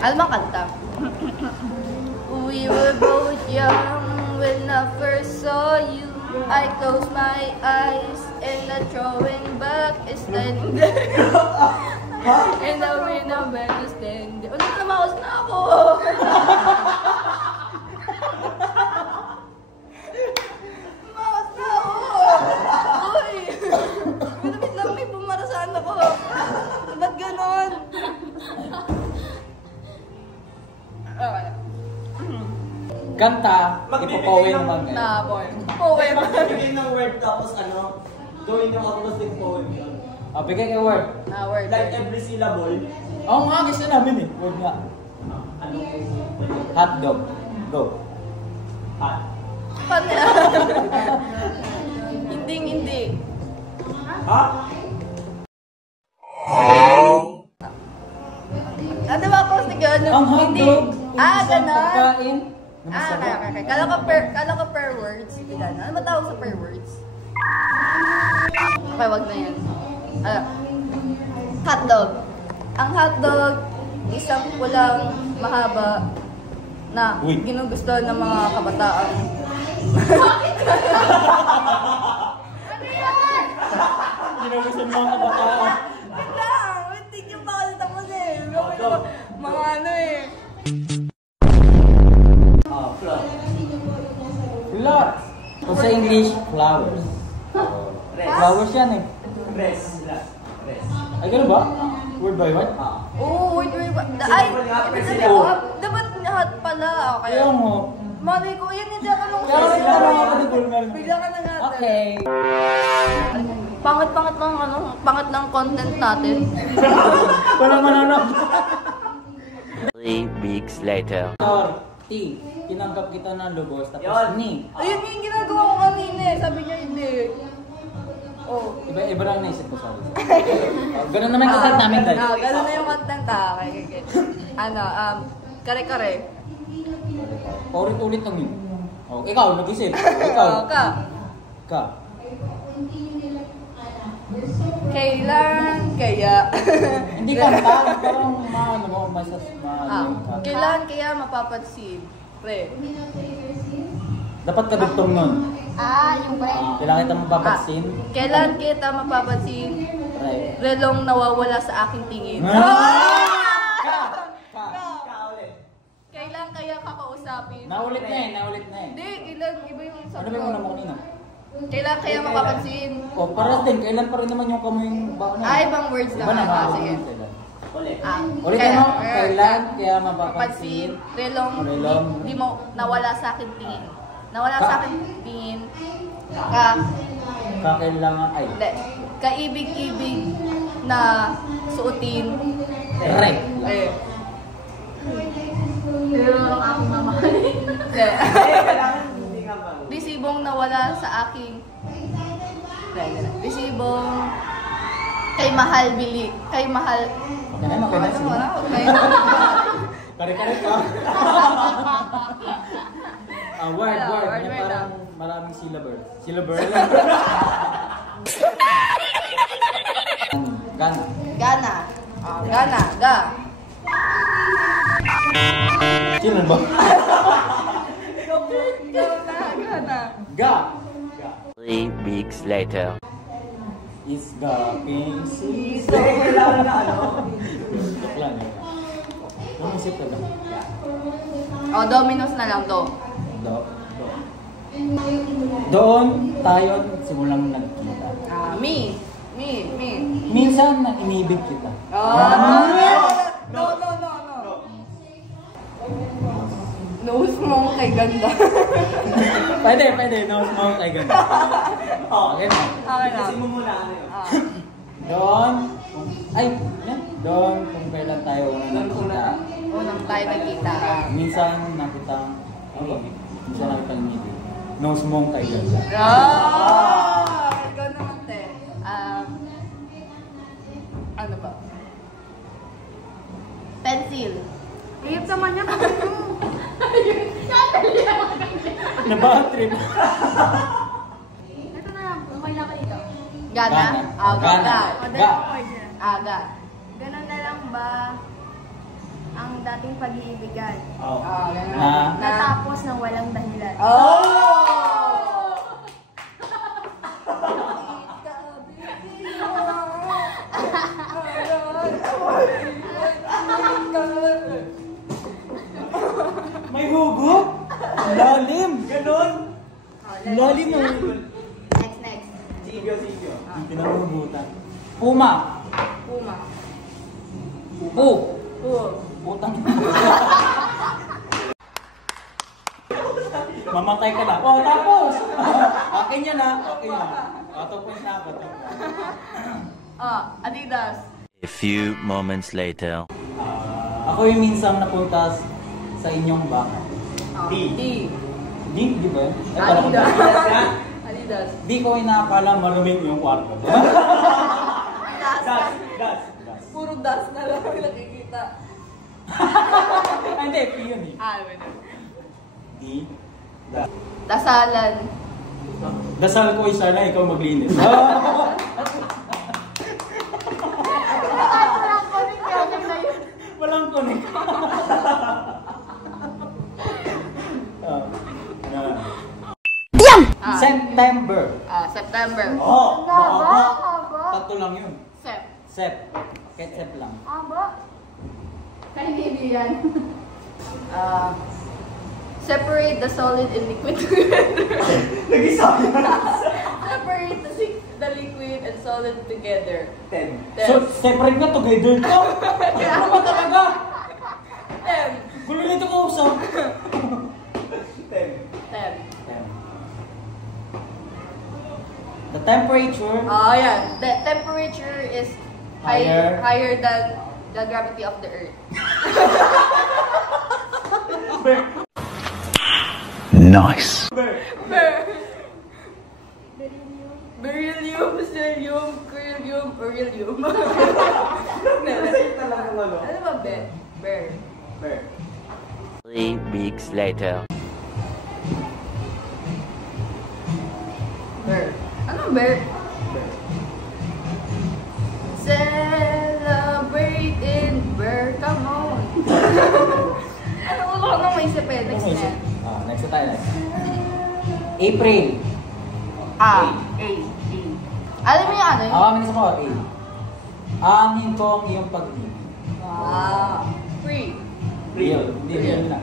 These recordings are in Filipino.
Alam mo kanta? We were both young when I first saw you. I close my eyes and the throwing back is standing there. And the winner better stand there. Ulit na mouse na ako! Mouse na ako! Uy! Minapit lang may pumarasaan ako. Ba't ganon? Okay. Kanta, ipopowin naman ngayon. Na, poem. Poem. Magbibigay ng word tapos ano, gawin yung opposite poem yun. Bigay kayo word. Word. Like every syllable. Oo nga, gusto namin eh. Word nga. Ano? Hotdog. Go. Hot. Paano yan? Hindi. Ha? Ano ba ako sige? Ano? Ang Hindi. hotdog, Ah, isang ganon. pagkain. Okay. Kala ko per words. Hindi gano'n. Ano ba tawag sa per words? Okay, wag na yan. Hotdog. Ang hotdog, isang pulang mahaba na Uy. ginugusto ng mga kabataan. Ano yan? Ginugusto ng mga kabataan. Wait lang! Wait, tignan pa ulit ako eh. Mga ano eh. Flowers. Kung sa English, flowers. Flowers yan eh. Res. Ay, gano'n ba? Word by word? Oo, wait. Ay, ibig sabihin ko, dapat hot pala. Okay. Kaya mo. Mali ko, yan hindi ako nung Kaya rin naman ako ni Gulmel. Bigla ka na nga. Okay. Pangat ng content natin. Wala manonood. 3 weeks later. T. Tinanggap kita ng lubos. Tapos Yun. ni. Ayun yung ginagawa ko kanina eh. Sabi niya hindi. Oh. Iba lang naisip ko sabi. Ganun naman yung content namin guys. Ganun na yung content Okay. Ano, kare-kare. Paulit-ulit lang yun. Oh, ikaw, nag-isip. Ikaw. Ka. Kailan kaya? Hindi kanta. Parang maano mo, Kailan kaya mapapansin? Pre. Dapat kadugtong nun. Yung ba? Kailangan kita mapapansin. Kailan kita mapapansin? Right. Relong nawawala sa aking tingin. Kailan kaya kakausapin? Naulit na eh. Hindi, kailan iba yung Ano ba yung una mo kanina? Kailan kaya mapapansin? O, para din. Kailan pa rin naman yung kamoy yung bako na. Ibang words Iba naman. naman. Sige. Ulit ano? Kailan kaya mapapansin? Relong di mo nawala sa akin tingin. Nawala sa akin tingin. Kakailangan ay. Hindi. Kaibig-ibig na suotin. Right. Pero ang aking mamahalin. Bisibong nawala sa aking. Bisibong kay mahal bili. Kay mahal. Okay na, okay na. Okay. Kare-kare ka. Word. Kanya parang maraming syllable. Syllable lang. Gana. Ga. Sino ba? Ga. 3 weeks later. Is gaping season. Kailangan na ano. Joke lang eh. Anong isip ka ba? Dominos na lang to. Doon tayo simulang nagkita. Me. Minsan na inibig kita. No. Nose mo kay ganda. Pwede. Nose mo kay ganda. Okay na. Okay na. Kasi mo muna ano yun. Doon. Doon kung kailan tayo nagkita. Unang tayo nagkita. Minsan nakita inibig. Nose mo kay ganda. Ikaw naman, te. Ano ba? Pencil. Iyip naman niya pag ano. Nabad trip. Ito na lang, umay na ka dito. Gana? Gana. Aga. Ganun na lang ba? Ang dating pag-iibigan. Oh. Natapos ng walang dahilan. May hugot? Lalim! Ganon! Lalim mo! Next. Sigyo. Pinahugutan. Puma! Puma. Upo! Putang. Mamatay ka na. Oh, tapos! Akin yan ha. Akin yan. Tapos na ako. Adidas. A few moments later. Ako yung minsan napunta sa inyong baka. D. Di ba? Adidas. Di ko inakala maruming yung kwarto. Das. Puro dust na lang yung nakikita. Hindi, P yun eh. Bueno. D. Dasalan. Dasal ko isa na ikaw maglinis. Walang kunik. September. September. Oh! Tatlo lang yun. Sep. Kahit sep lang. Kaibigan. Separate the solid and liquid together. Nag-isa. Separate the liquid and solid together. 10. So, separate na together to. Ano ba talaga? 10. Gulo nito ko usap. 10. The temperature. Yeah. The temperature is higher than the gravity of the earth. Nice. Beryllium, stellium, beryllium, beryllium. Nasave na lang ng ano. Ano ba, Bear? 3 weeks later. Bear. Ano bear? Celebrate in bear. Come on. Ano ulo ko nang maisip eh. Next na. Next na tayo. April. A. Alam mo yung ano? Minis ako, A. Amin ko ang iyong pag-ibig. Free. Real. Hindi, real na.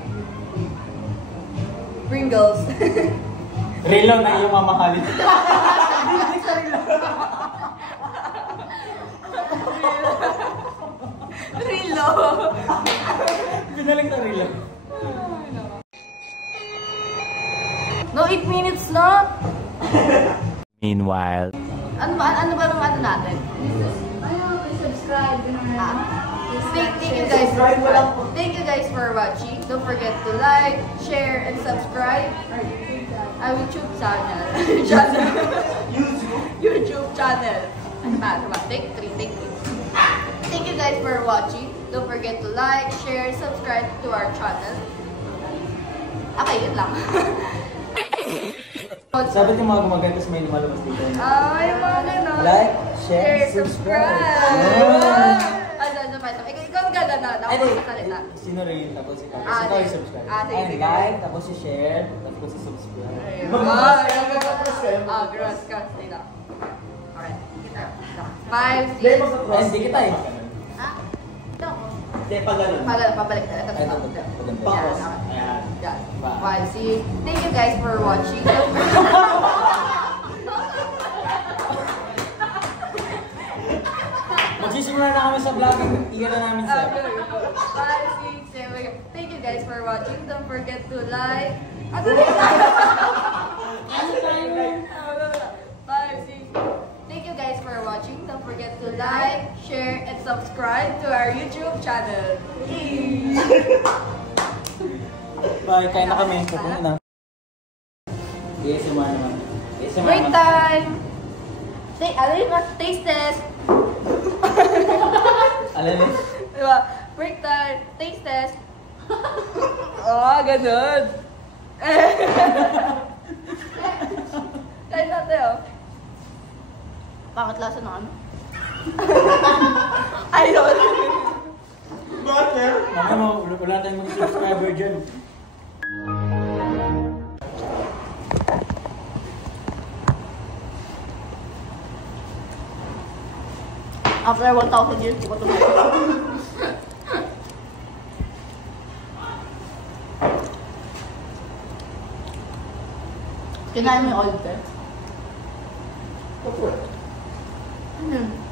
Pringles. Real na iyong mamahalin. Rilo. Pinaling na real. No, 8 minutes na. Meanwhile. Ano ba nung ano natin? Subscribe. Thank you guys for watching. Don't forget to like, share, and subscribe our YouTube channel. YouTube channel. Take three. Thank you guys for watching. Don't forget to like, share, subscribe to our channel. Okay, yun lang. Sabi ng mga gumagantos may lumalabas dito. Ay, mga ganon. Like, share, subscribe. Ikaw ang ganda na. Ako ang salita. Sino rin? Tapos si Tapos. Ah, Ito yung sige. subscribe. Ah, sige, Ayun, sige. like, tapos si share, tapos si subscribe. Gross. Dito. Okay. Kita. 5, 6. Ay, hindi kita eh. Ito ako. Hindi, pag ganun. Pabalik. Ito. Ito. Bakos. Yan. Ayan. Yan. 5, 6. Thank you guys for watching. Magsisimula na kami sa vlogging. Iyan na namin sa... 5, 6, 7. Thank you guys for watching. Don't forget to like. 5, 6. Thank you guys for watching. Don't forget to like, share, and subscribe to our YouTube channel. Bye, kain na kami. Pupunin na. ASMR naman. Break time! Taste test! Alam mo? Diba? Break time! Taste test! Ganun! Kain natin, Bakit lasa na ano? Ayun! Butter? Ano, wala tayong mag-subscriber dyan. After 1,000 years, di ko ito kinain mo yung olive, eh? Opo. Ano yun?